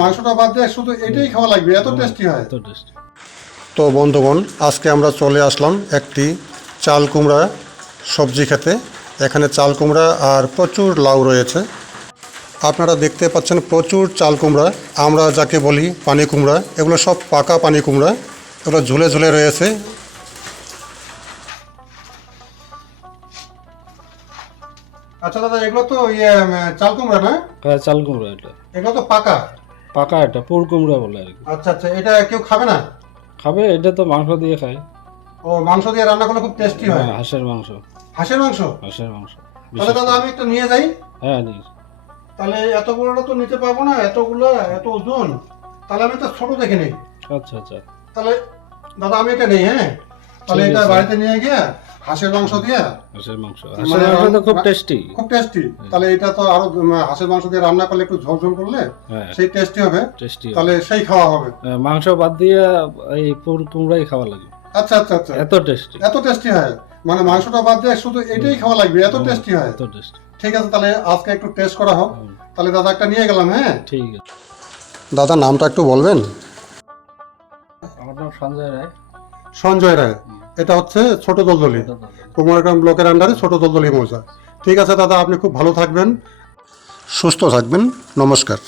মাংসটা বাদ দিয়ে শুধু এটাই খাওয়া লাগবে, এত টেস্টি হয়। এত টেস্টি। তো বন্ধুগণ, আজকে আমরা চলে আসলাম একটি চাল কুমড়া সবজি খেতে। এখানে চাল কুমড়া আর প্রচুর লাউ রয়েছে। আপনারা দেখতে পাচ্ছেন প্রচুর চাল কুমড়া, আমরা যাকে বলি পানি কুমড়া। এগুলো সব পাকা পানি কুমড়া, এগুলো ঝুলে ঝুলে রয়েছে। আচ্ছা দাদা, এগুলো তো চাল কুমড়া না? হ্যাঁ, চাল কুমড়া এটা। এগুলো তো পাকা। পাকা, এটা পুর কুমড়া বলে আর কি। আচ্ছা আচ্ছা, এটা কেউ খাবে না? খাবে, এটা তো মাংস দিয়ে খায়। ও, মাংস দিয়ে রান্না করলে খুব টেস্টি হয়। হ্যাঁ, হাঁসের মাংস। হাঁসের মাংস? হাঁসের মাংস। তাহলে দাদা আমি একটা নিয়ে যাই। হ্যাঁ, নিস। তাহলে এতগুলো তো নিতে পারবো না, এতগুলো এত ওজন। তাহলে আমি একটা ছোট দেখে নিই। আচ্ছা আচ্ছা। তাহলে দাদা আমি এটা নেই। হ্যাঁ, তাহলে ঠিক এটা আছে। বাড়িতে নিয়ে গিয়ে হাঁসের মাংস দিয়ে। হাঁসের মাংস, মানে হাঁসের মাংস তো খুব টেস্টি। খুব টেস্টি। তাহলে এটা তো আরো হাঁসের মাংস দিয়ে রান্না করলে একটু ঝোল ঝোল করলে হ্যাঁ, সেই টেস্টি হবে। টেস্টি। তাহলে সেই খাওয়া হবে। মাংস বাদ দিয়ে এই পুর কুমড়াই খাওয়া লাগে। আচ্ছা আচ্ছা আচ্ছা, এত টেস্টি। এত টেস্টি হয়, মানে মাংসটা বাদ দিয়ে শুধু এটাই খাওয়া লাগবে, এত টেস্টি হয়। এত টেস্টি। ঠিক আছে, তাহলে আজকে একটু টেস্ট করা হোক। তাহলে দাদা একটা নিয়ে গেলাম। হ্যাঁ ঠিক আছে। দাদা, নামটা একটু বলবেন? আমার নাম সঞ্জয় রায়। সঞ্জয় রায়। এটা হচ্ছে ছোট দলদলি, কুমারগ্রাম ব্লকের আন্ডারে ছোট দলদলি মৌজা। ঠিক আছে দাদা, আপনি খুব ভালো থাকবেন, সুস্থ থাকবেন। নমস্কার।